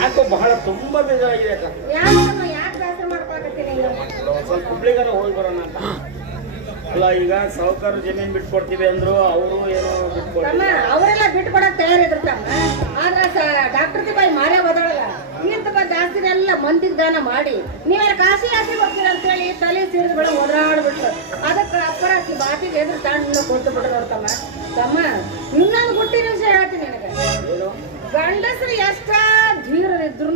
ಯಾಕೋ ಬಹಳ ತುಂಬಾ ಬೇಜಾರಾಗಿದೆ ಅಕ್ಕ. ಯಾಕೆ ಬೇಸರ ಮಾಡ್ಕೊಳಕತ್ತೀನಿ? ಸ್ವಲ್ಪ ಹುಬ್ಳಿಗಾರ ಹೋಗಿ ಬರೋಣ ಅಂತ. ಅಲ್ಲ ಈಗ ಸಾವುಕಾರ ಜಮೀನ್ ಬಿಟ್ಕೊಡ್ತೀವಿ ಅಂದ್ರು, ಅವರು ಏನೋ ಬಿಟ್ಕೊಡ್ತೀವಿ. ಅವರೆಲ್ಲ ಬಿಟ್ಕೊಡಕ್ ತಯಾರಿದ್ರು ತಮ್ಮ. ಆದ್ರೆ ಡಾಕ್ಟರ್ ಬಾಯಿ ಮಾರೇ ಬದಳಲ್ಲ. ಇಂತ ಜಾಸ್ತಿ ಎಲ್ಲ ಮಂದಿಗೆ ದಾನ ಮಾಡಿ ನೀವೆಲ್ಲ ಕಾಶಿ ಹಾಕಿ ಹೋಗ್ತೀರ ಅಂತ ಹೇಳಿ ತಲೆ ಸಿಡಿದು ಬಿಡ ಓಡಾಡ್ಬಿಟ್ರು. ಅದಕ್ಕೆ ಅಪ್ಪರ ಬಾಟಿಗೆ ಎದುರು ತಣ್ಣ ಕೊಟ್ಟು ಬಿಟ್ರು ನೋಡ್ತಮ್ಮ. ತಮ್ಮ ಇನ್ನೊಂದು ಗುಟ್ಟಿನ ವಿಷಯ ಹೇಳ್ತೀನಿ ನಿನಗೆ. ಗಂಡಸರು ಎಷ್ಟ ಧೀರ ಇದ್ರು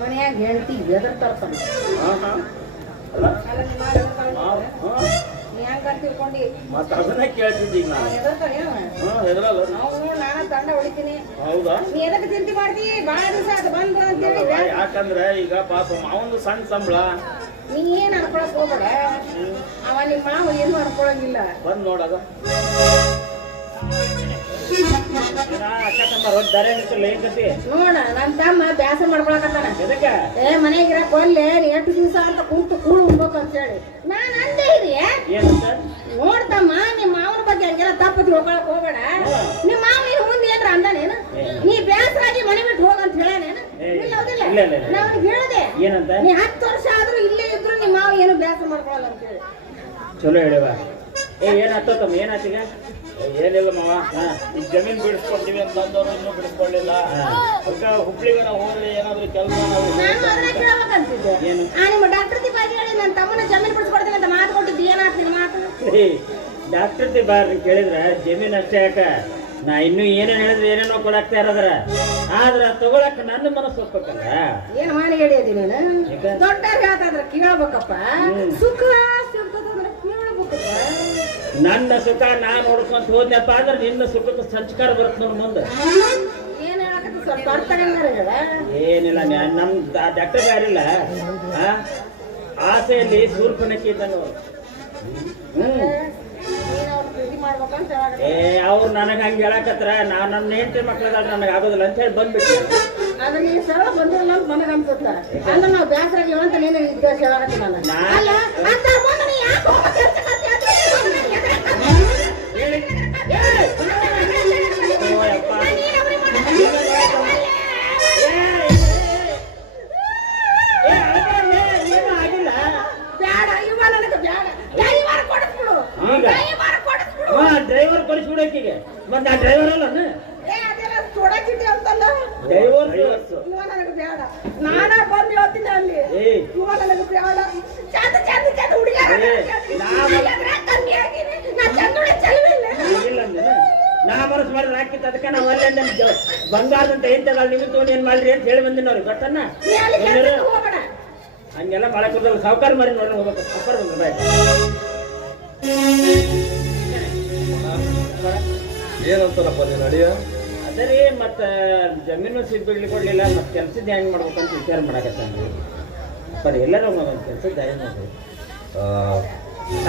ಮನೆಯಾಗ ಹೆಂಡತಿ ಎದರ್ತಾರಮ್ಮ. ತಿಳ್ಕೊಂಡಿ ಮತ್ತೆ ಅದನ್ನ ಕೇಳ್ತಿದ್ದೀಗ ನಾನು ದಂಡ ಹೊಡಿತೀನಿ. ಹೌದಾ? ನೀ ಎದಕ್ಕೆ ಚಿಂತೆ ಮಾಡ್ತಿ? ಬಾಳ ದಿವಸ ಅದು ಬಂದು ಅಂತ ಹೇಳಿ. ಯಾಕಂದ್ರೆ ಈಗ ಪಾಪ ಮಾವೊಂದು ಸಣ್ಣ ಸಂಬಳ. ನೀ ಏನ್ ಅನ್ಕೊಳಕ್ ಹೋಗ್ಬೇಡ. ಅವ ನಿಮ್ಮ ಮಾವ ಏನು ಅನ್ಕೊಳಂಗಿಲ್ಲ. ಬಂದ್ ನೋಡಾಗ ನೋಡ ನನ್ ತಮ್ಮ ಬ್ಯಾಸರ ಮಾಡ್ಕೊಳಕತ್ತಾನ. ಮನೆಗಿರ ಕೊಲ್ಲೆ ಎಷ್ಟು ದಿವಸ ಅಂತ ಕೂತು ಕೂಳು ಉಣ್ಬೇಕು ಅಂತ ಹೇಳಿ ನಾನ್ ಅಂದೆ ಇರಿ. ನೋಡ್ತಮ್ಮ ನಿಮ್ ಮಾವನ ಬಗ್ಗೆ ಹಂಗೆಲ್ಲ ತಪ್ಪ ತಿಳ್ಕೊಳಕ್ ಹೋಗ್ಬೇಡ. ನಿಮ್ ಮಾವ ಇನ್ನು ಮುಂದೆ ಏನ್ರ ಅಂದಾನೇನು? ನೀ ಬ್ಯಾಸರಾಗಿ ಮನೆ ಬಿಟ್ಟು ಹೋಗಂತ ಹೇಳೇನೇನು? ಇಲ್ಲ ಹೌದಿಲ್ಲ? ನಾವ್ ಹೇಳಿದೆ ನೀ 10 ವರ್ಷ ಆದ್ರೂ ಇಲ್ಲೇ ಇದ್ರು ನಿಮ್ ಮಾವ ಏನು ಬ್ಯಾಸರ ಮಾಡ್ಕೊಳಲ್ಲ ಅಂತ ಹೇಳಿ. ಚಲೋ ಹೇಳಿವ. ಏನಾಗ್ತಮ್ಮ? ಏನಾತೀಗ? ಏನಿಲ್ಲ ಮಾವ, ಈಗ ಜಮೀನ್ ಬಿಡಿಸ್ಕೊಡ್ತೀವಿ ಅಂತ ಅಂದವರು ಇನ್ನೂ ಬಿಡಿಸ್ಕೊಳ್ಳಿಲ್ಲ. ಅದಕ್ಕೆ ಹುಬ್ಳಿಗಾರ ಹೋದ್ರೆ ಏನಾದ್ರು ಕೆಲಸ ನಾನು ಅದನ್ನ ಕೇಳಬೇಕಂತಿದ್ದೆ. ನಿಮ್ಮ ಡಾಕ್ಟರ್ ಬಾಯಿ ಹೇಳಿ ನನ್ನ ತಮ್ಮನ ಜಮೀನು ಬಿಡಿಸ್ಕೊಡ್ತೀನಿ ಅಂತ ಮಾತು ಕೊಟ್ಟಿದ್ದು ಏನಾಗ್ತೀನಿ ಮಾತು? ಡಾಕ್ಟರ್ ಬಾರಿ ಕೇಳಿದ್ರೆ ಜಮೀನ್ ಅಷ್ಟೇ ಯಾಕ, ನಾ ಇನ್ನು ಏನೇನು ಹೇಳಿದ್ರೆ ಏನೇನೋ ಕೊಡಾಕ್ತಾ ಇರೋದ್ರ, ಆದ್ರ ತಗೊಳಕ್ ನನ್ನ ಮನಸ್ಸು ಒಪ್ಪಕ್ಕಲ್ಲ. ಏನ್ ಮಾಡಿ ಹೇಳಿದಿ ನೀನು? ದೊಡ್ಡವ್ರು ಹೇಳ್ತಾದ್ರ ಕೇಳ್ಬೇಕಪ್ಪ. ಸುಖ ಸಿಗ್ತದಂದ್ರೆ ಕೇಳ್ಬೇಕಪ್ಪ. ನನ್ನ ಸುಖ ನಾ ನೋಡ್ಕೊಂತ ಹೋದ್ನಪ್ಪ ಅಂದ್ರೆ ನಿನ್ನ ಸುಖಕ್ಕೆ ಸಂಸ್ಕಾರ ಬರುತ್ತೆ ನೋಡ್ ಮುಂದೆ. ಏನಿಲ್ಲ ನಮ್ ಡಾಕ್ಟರ್ ಯಾರಿಲ್ಲ, ಆಸೆಯಲ್ಲಿ ಸೂರ್ಪನಕ್ಕಿ ಇದ್ದಾನು. ಅವ್ರು ನನಗ ಹಂಗ ಹೇಳಕತ್ರ ನನ್ನ ಹೆಂಡತಿ ಮಕ್ಳದಾಗ ನನಗೆ ಆಗೋದಿಲ್ಲ ಅಂತ ಹೇಳಿ ಬಂದ್ಬಿಟ್ಟು ಅದ್ರ ನೀ ಸರಳ ಬಂದಿರಲ್ಲ ಅಂತ ನನಗೆ ಅನ್ಸುತ್ತ. ಅಂದ್ರೆ ನಾವು ಬ್ಯಾಸರಾಗಿ ಅಂತ ನೀನು ಇದ್ದ ಹೇಳಕತ್ತಿ ಡ್ರೈವರ್ ಕೊಡಿಸ್ಬಿಡೋಕಿಗೆ. ಮತ್ತೆ ಆ ಡ್ರೈವರ್ ಅಲ್ಲ ನಾನಾ ಬಂದು ಹೇಳ್ತೀನಿ ಅಲ್ಲಿ ಇವ ನನಗೆ ಬೇಡ. ನಾ ಮನಸ್ಸು ಮಾಡಿದ್ರೆ ಹಾಕಿತ್ತು. ಅದಕ್ಕೆ ನಾವು ಅಲ್ಲೇ ಬಂಗಾರದಂತ ಹೇಳ್ತದ ನಿಮಗೆ ತಗೊಂಡು ಏನ್ ಮಾಡ್ರಿ ಅಂತ ಹೇಳಿ ಬಂದಿನ ಅವ್ರಿಗೆ ಗೊತ್ತನ್ನ. ಹಂಗೆಲ್ಲ ಮಾಡಕ್ಕೆ ಸಾವುಕಾರ ಮಾಡಿ ನೋಡ್ರಿ ಹೋಗ್ಬೇಕು. ಸಫರ್ ಬಂದ್ರೆ ಏನಂತಾರಪ್ಪ ನೀನು ಅಡಿಯ? ಅದೇ ರೀ, ಮತ್ತೆ ಜಮೀನು ಸಿಗ್ಬಿಡ್ಲಿ ಕೊಡ್ಲಿಲ್ಲ, ಮತ್ತೆ ಕೆಲ್ಸದ ಹೆಂಗ್ ಮಾಡ್ಬೇಕಂತ ವಿಚಾರ ಮಾಡಕತ್ತಾನ್ರಿ. ಬರೀ ಎಲ್ಲರೂ ಒಂದು ಕೆಲ್ಸದ ದಾರಿ ನೋಡ್ರಿ.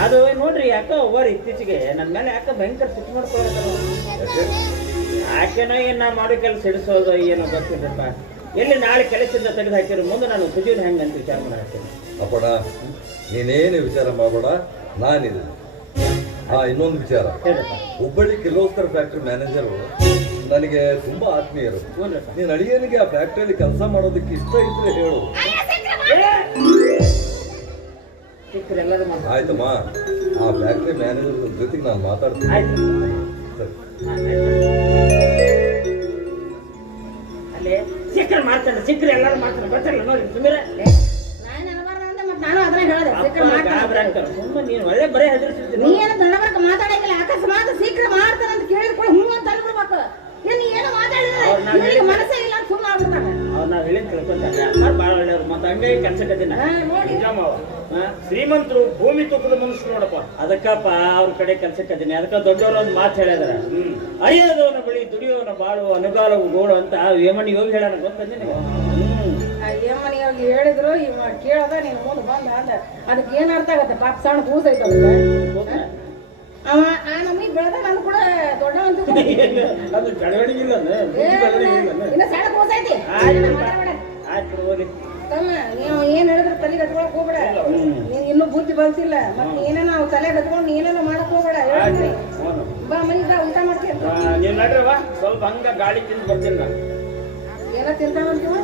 ಅದು ನೋಡ್ರಿ ಯಾಕೋ ಒಬ್ಬರು ಇತ್ತೀಚೆಗೆ ನನ್ನ ಮೇಲೆ ಯಾಕೆ ಭಯಂಕರ ಸಿಟ್ಟು ಮಾಡ್ಕೊಳತ್ತಾರ. ಯಾಕೆನೋ ಏನ್ ನಾ ಮಾಡೋ ಕೆಲಸ ಹಿಡಿಸೋದು ಏನೋ ಗೊತ್ತಿಲ್ಲಪ್ಪ. ಎಲ್ಲಿ ನಾಳೆ ಕೆಲಸದಿಂದ ತೆಗೆದು ಹಾಕಿರೋ ಮುಂದೆ ನಾನು ಸುಜೀವ್ ಹೆಂಗಂತ ವಿಚಾರ ಮಾಡಾಕ್ತೀನಿ. ಅಪ್ಪಡ ನೀನೇನು ವಿಚಾರ ಮಾಡಬೇಡ, ನಾನಿದೆ. ಇನ್ನೊಂದು ವಿಚಾರ, ಹುಬ್ಬಳ್ಳಿ ಕಿರ್ಲೋಸ್ಕರ್ ಫ್ಯಾಕ್ಟ್ರಿ ಮ್ಯಾನೇಜರು ನನಗೆ ತುಂಬಾ ಆತ್ಮೀಯರು. ನೀನು ಅಡಿಯನಿಗೆ ಆ ಫ್ಯಾಕ್ಟ್ರಿಯಲ್ಲಿ ಕೆಲಸ ಮಾಡೋದಕ್ಕೆ ಇಷ್ಟ ಇದ್ರೆ ಹೇಳು. ಆಯ್ತಮ್ಮ, ಆ ಫ್ಯಾಕ್ಟ್ರಿ ಮ್ಯಾನೇಜರ್ ಜೊತೆಗೆ ನಾನು ಮಾತಾಡ್ತೀನಿ. ಅಲ್ಲೇ ಸಿಕ್ಕರೆ ಮಾಡ್ತಾನೆ, ಸಿಕ್ಕರೆ ಎಲ್ಲರೂ ಮಾಡ್ತಾನೆ. ಗೊತ್ತಲ್ಲ ನೋಡಿ ಸುಮ್ಮನೆ ನಾನು ಅದನ್ನ ಹೇಳಿದೆ. ನೀನು ಒಳ್ಳೆ ಬರೇ ಹೆದರ್ಸಿರ್ತೀನಿ. ನೀ ಏನು ದೊಡ್ಡವರ್ಗ ಮಾತಾಡಂಗಿಲ್ಲ. ಅಕಸ್ಮಾತ್ ಶೀಘ್ರ ಮಾಡ್ತಾನೆ ಅಂತ ಕೇಳಿದ್ಕೊಳ್ಳಿ ಹ್ಞೂ ಅಂತ ಅನ್ಬಿಡ್ಬೇಕು. ನೀನು ಏನು ಮಾತಾಡಿದ್ರೆ ಮನಸ್ಸೇ ಇಲ್ಲ ಅಂತ ಸುಮ್ಮನೆ ಆಗ್ಬಿಡ್ತಾನೆ. ಅವ್ರು ನಾವು ಹೇಳಿದ್ ತಿಳ್ಕೊಂತಾರೆ ಭಾಳ ಒಳ್ಳೆಯವ್ರು. ಮತ್ತೆ ಹಂಗೆ ಕೆಲಸಕ್ಕದಿನ ಶ್ರೀಮಂತರು ಭೂಮಿ ತೂಕದ ಮನುಷ್ಯರು ನೋಡಪ್ಪ. ಅದಕ್ಕಪ್ಪ ಅವ್ರ ಕಡೆ ಕೆಲಸಕ್ಕದಿನಿ. ಅದಕ್ಕೆ ದೊಡ್ಡವರು ಒಂದು ಮಾತು ಹೇಳಿದಾರ, ಅರಿಯೋದವನ ಬಳಿ ದುಡಿಯೋವನ ಬಾಳು ಅನುಗಾಲವು ಗೋಡು ಅಂತ ವೇಮನಿ ಯೋಗಿ ಹೇಳೋಣ. ಗೊತ್ತಂದ್ರೆ ನೀವು ಏಮನಿಯಾಗಿ ಹೇಳಿದ್ರು ಇವ ಕೇಳದ ನೀನು ಮುಂದೆ ಬಂದ ಅಂದ. ಅದಕ್ಕೆ ಏನ್ ಅರ್ಥ ಆಗತ್ತೆ? ಪಾಪ ಸಣ್ಣ ಕೂಸ ಐತಲ್ಲ ಅವ ಆ ನಮಗೆ ಬೆಳೆದ ನಾನು ಕೂಡ ದೊಡ್ಡವಂತ ಅದು ಬೆಳವಣಿಗೆ ಇಲ್ಲ. ಇನ್ನ ಸಣ್ಣ ಕೂಸ ಐತಿ. ತಮ್ಮ ನೀವು ಏನ್ ಹೇಳಿದ್ರು ತಲೆ ಕಟ್ಕೊಳಕ್ ಹೋಗ್ಬೇಡ. ನೀನ್ ಇನ್ನೂ ಬುದ್ಧಿ ಬಲ್ತಿಲ್ಲ. ಮತ್ತೆ ಏನೇನ ನಾವು ತಲೆ ಕಟ್ಕೊಂಡು ಏನೇನ ಮಾಡಕ್ ಹೋಗ್ಬೇಡ. ಹೇಳ್ತೀನಿ ಬಾ ಮನೆಗೆ ಊಟ ಮಾಡ್ತೀನಿ. ನೀವ್ ನಡ್ರವ ಸ್ವಲ್ಪ ಹಂಗ ಗಾಳಿ ತಿಂದು ಬರ್ತೀನಿ ನಾನು. ಏನ ತಿಂತಾವಂತೀವ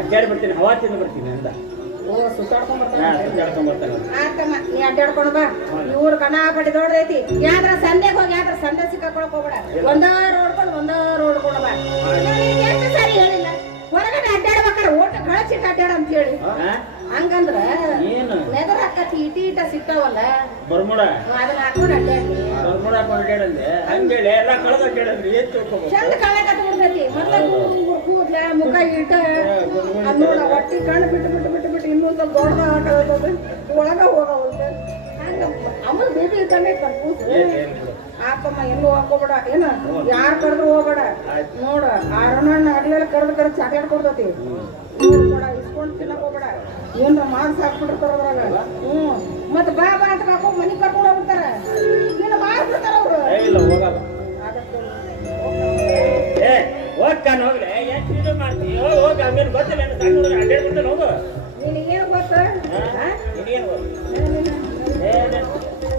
ಅಡ್ಡಾಡಿ ಬರ್ತೀನಿ, ಹವಾ ತಿಂದು ಬರ್ತೀನಿ ಅಂದ. ಓ ಸುತ್ತಾಡ್ಕೊಂಡ್ ಬರ್ತಾನ. ಸುತ್ತಾಡ್ಕೊಂಡ್ ಬರ್ತಾನೆ. ಆತಮ್ಮ ನೀ ಅಡ್ಡಾಡ್ಕೊಂಡು ಬಾ. ಇವ್ರ ಕಣ್ಣಾಪಟ್ಟಿ ದೊಡ್ಡದೈತಿ. ಯಾವ್ದ್ರ ಸಂತೆಗೆ ಹೋಗಿ ಯಾವ್ದ್ರ ಸಂತೆ ಸಿಕ್ಕಾಕೊಳಕ್ ಹೋಗ್ಬೇಡ. ಒಂದ ರೋಡ್ ಕೊಂಡು ಬಾ. ಎಷ್ಟು ಸಾರಿ ಹೇಳಿಲ್ಲ ಹೊರಗಡೆ ಅಡ್ಡಾಡ್ಬೇಕಾರೆ ಓಟ ಕಳಚಿಟ್ಟು ಅಡ್ಡಾಡ ಅಂತ ಹೇಳಿ. ಹಂಗಂದ್ರ ಏನು ನೆದರ್ ಹಾಕತಿ ಇಟ ಸಿಕ್ತಾವಲ್ಲ ಬರ್ಮುಡ ಅದನ್ನ ಹಾಕೊಂಡು ಅಡ್ಡಾಡಿ ಬರ್ಮುಡ ಹಾಕೊಂಡು ಅಡ್ಡಾಡಂದೆ. ಹಂಗೇಳಿ ಎಲ್ಲ ಕಳೆದ ಅಡ್ಡಾಡಂದ್ರಿ ಏನ್ ತಿಳ್ಕೊಬೇಕು? ಚಂದ ಕಳೆ ಕತ್ ಬಿಡ್ತೈತಿ. ಮತ್ತೆ ಕೂದ್ಲ ಮುಖ ಇಟ್ಟ ಅದ್ ನೋಡ ಹೊಟ್ಟಿ ಕಣ್ಣು ಬಿಟ್ಟು ಇನ್ನೊಂದ್ ಸ್ವಲ್ಪ ದೊಡ್ಡದ ಹಾಕೋದು ಒಳಗ ಹೋಗವಲ್ತ. ಹಂಗ ಅಮ್ಮನ ಬೇಬಿ ಇದ್ದಂಗೆ ಕನ್ಫ್ಯೂಸ್. ಆತಮ್ಮ ಎಲ್ಲೂ ಹಾಕೋಬೇಡ. ಏನ ಯಾರು ಕರೆದ್ರು ಹೋಗ್ಬೇಡ. ನೋಡ ಆರಣ್ಣ ಅಡ್ಲೆಲ್ಲ ಕರೆದು ಚಾಕ್ಲೇಟ್ ಕೊಡ್ತತಿ. ನೋಡ್ಬೇಡ, ಇಸ್ಕೊಂಡ್ ತಿನ್ನಕ್ ಹೋಗ್ಬೇಡ. ಏನ್ರ ಮಾರ್ಕ್ಸ್ ಹಾಕ್ಬಿಟ್ಟಿರ್ತಾರ ಅದ್ರಾಗ. ಮತ್ ಬಾ ಅಂತ ಹಾಕೋ ಮನಿ ಕರ್ಕೊಂಡು ಹೋಗ್ತಾರ. ನೀನು ಮಾಡ್ಬಿಡ್ತಾರ ಅವ್ರು. ಇಲ್ಲ ಹೋಗಲ್ಲ. ಏ ಹೋಗ್ತಾನೆ ಹೋಗ್ಲೆ. ಎಷ್ಟು ಇದು ಮಾಡ್ತಿ? ಹೋಗಿ ಹಂಗೇನು ಗೊತ್ತಿಲ್ಲ ಸಣ್ಣ ಹುಡುಗ ಅಡ್ಡಾಡ್ಬಿಡ್ತಾನೆ. ಹೋಗು. ನಿನಗೇನು ಗೊತ್ತ? ನಿನಗೇನು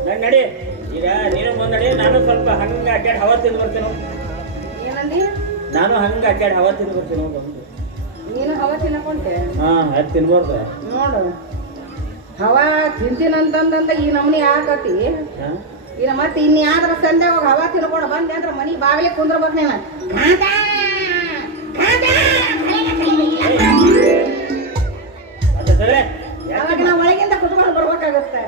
ನಂಗೆ ನಡಿ. ಈಗ ನೀನು ಮುಂದೆ ನಡಿ. ನಾನು ಸ್ವಲ್ಪ ಹಂಗೆ ಅಡ್ಡಾಡಿ ಹವಾ ತಿಂದು ಬರ್ತೀನಿ. ಏನಂದಿ? ನಾನು ಹಂಗೆ ಅಡ್ಡಾಡಿ ಹವಾ ತಿಂದು ಬರ್ತೀನಿ. ನೀನು ಹವಾ ತಿನ್ನಕೊಂಡೆ? ಅದು ತಿನ್ಬಾರ್ದು. ನೋಡು ಹವಾ ತಿಂತೀನಂತಂದ ಈ ನಮ್ನಿ ಆಗತಿ. ಈಗ ಮತ್ತೆ ಇನ್ಯಾವ್ದ್ರ ಸಂದೆ ಹೋಗಿ ಹವಾ ತಿನ್ಕೊಂಡು ಬಂದೆ ಅಂದ್ರೆ ಮನಿ ಬಾಗಿಲಿಗೆ ಕುಂದ್ರಬೇಕು ನೀನು. ಅವಾಗ ನಾವು ಒಳಗಿಂದ ಕುತ್ಕೊಂಡು ಬರ್ಬೇಕಾಗತ್ತೆ.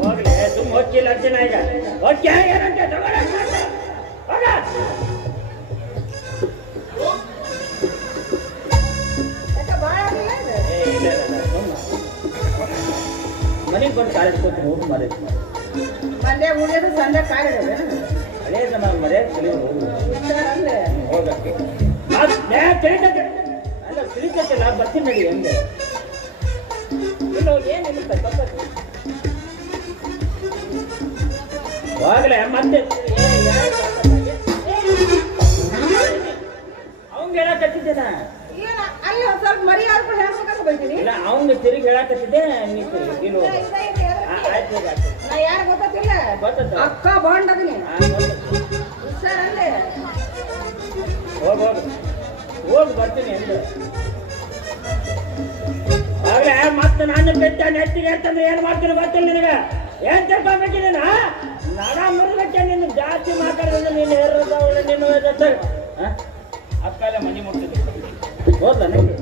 ಹೋಗ್ಲೆ ತುಂಬ ಹೊಚ್ಚಿಲ್ಲ ಅರ್ಚನ. ಈಗ ಹೊಚ್ಚ ಏನಂತೆ ಮನೆಗೆ ಬಂದು ಕಾಲೇಜ್ ಕೊಟ್ಟು ಹೋಗಿ ಮರ್ಯಾದ ಮಂದೆ ಉಳಿಯೋದು ಸಂದೆ ಕಾಲಿಡೋದು ಹಳೇ ಜನ ಮರ್ಯಾದ ಕಲಿ ಹೋಗಿ ಅಂದ್ರೆ ಹೋಗಕ್ಕೆ ಅಲ್ಲ ತಿಳಿಕತ್ತಿಲ್ಲ. ಬರ್ತೀನಿ ನಡಿ ಹಂಗೆ. ಇಲ್ಲ ಏನಿಲ್ಲ ಹೋಗ್ಲೆ ಮತ್ತೆ ಅವಂಗ ಹೇಳಕತ್ತಿದ್ದೆ ನಾ. ಏನ ಅಲ್ಲಿ ಒಂದ್ ಸ್ವಲ್ಪ ಮರಿ ಹಾಕೊಂಡು ಹೇಳ್ಬೇಕಂತ ಬೈತೀನಿ. ಇಲ್ಲ ಅವಂಗ ತಿರುಗಿ ಹೇಳಕತ್ತಿದ್ದೆ. ನೀನು ಆಯ್ತು ನಾ ಯಾರು ಗೊತ್ತಿಲ್ಲ. ಗೊತ್ತ ಅಕ್ಕ ಬಾಂಡ್ ಅದೀನಿ ಹುಷಾರಲ್ಲೇ. ಹೋಗಿ ಬರ್ತೀನಿ ಅಂದೆ. ಆಗ್ಲೇ ಮತ್ತೆ ನಾನು ಬೆಟ್ಟ ನೆಟ್ಟಿಗೆ ಅಂತಂದ್ರೆ ಏನ್ ಮಾಡ್ತೀನಿ ಗೊತ್ತಿಲ್ಲ ನಿನಗ. ಏನ್ ತಿಳ್ಕೊಬೇಕಿದೆ ನಡ ಮುರಿದಕ್ಕೆ ನಿನ್ನ ಜಾಸ್ತಿ ಮಾತಾಡಿದ್ರೆ ನೀನು ಹೇರೋದವಳೆ ನೀನು ಅಕ್ಕಲ್ಲ ಮನೆ ಮುಟ್ಟಿದ್ದು ಹೋದ ನನಗೆ